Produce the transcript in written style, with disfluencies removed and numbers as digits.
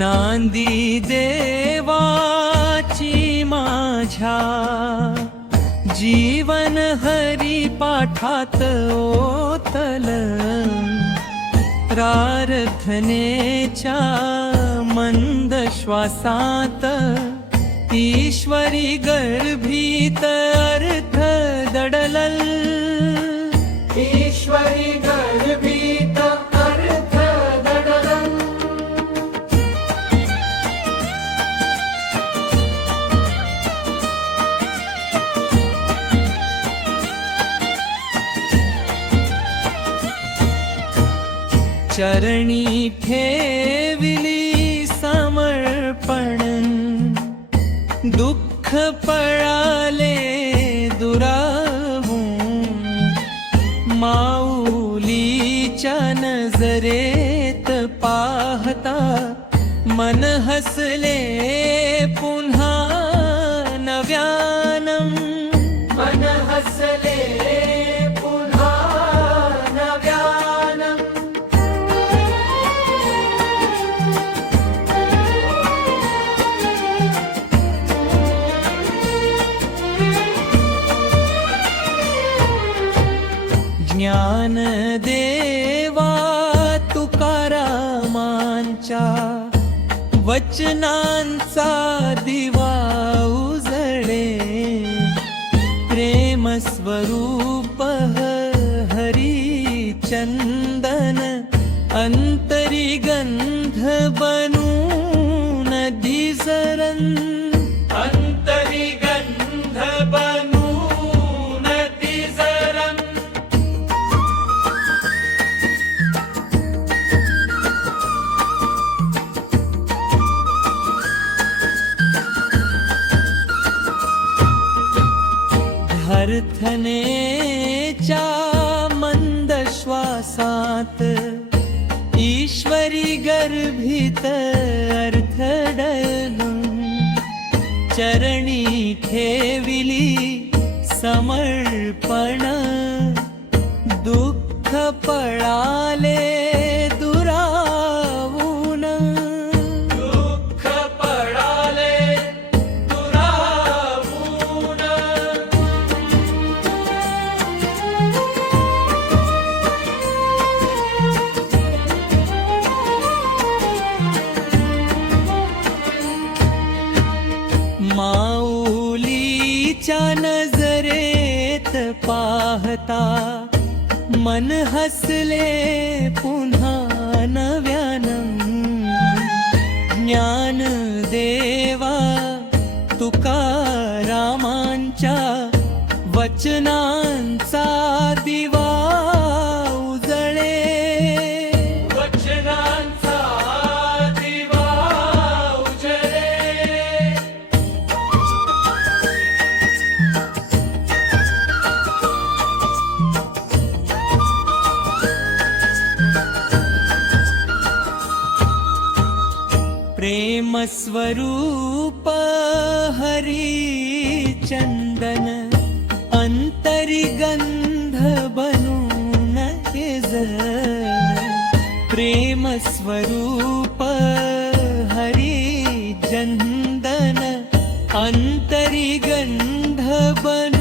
नांदी देवाची माझ्या जीवन हरी पाठात ओतल प्रार्थनेच्या मंद श्वासात ईश्वरी गर्भीत अर्थ दडलल ईश्वरी गर्भीत अर्थ दडलल चरणी ठेविली समर्पण दुःख पळाले दुरावून माऊलीच्या नजरेत पाहता मन हसले पुन्हा नव्यानं मन हसले पुन्हा नव्यानं ज्ञान देवा तुकारामांच्या वचनांचा दिवा उजळे प्रेम स्वरूप हरी चंदन अंतरी गंध बनून दिसरन अंतरी गंध बनून दिसरन प्रार्थनेच्या मंद श्वासात ईश्वरी गर्भीत अर्थ डलून चरणी ठेविली समर्पण दुःख पळाले दुरावून दुःख पळाले दुरावून माऊलीच्या नजरेत पाहता मन हसले पुन्हा नव्यानं ज्ञान देवा तुकारामांच्या वचनांचा दिवा उजळे वचनांचा दिवा उजळे प्रेम स्वरूप हरी चंदन अंतरी गंध बनून प्रेम स्वरूप हरी चंदन अंतरी गंध बनून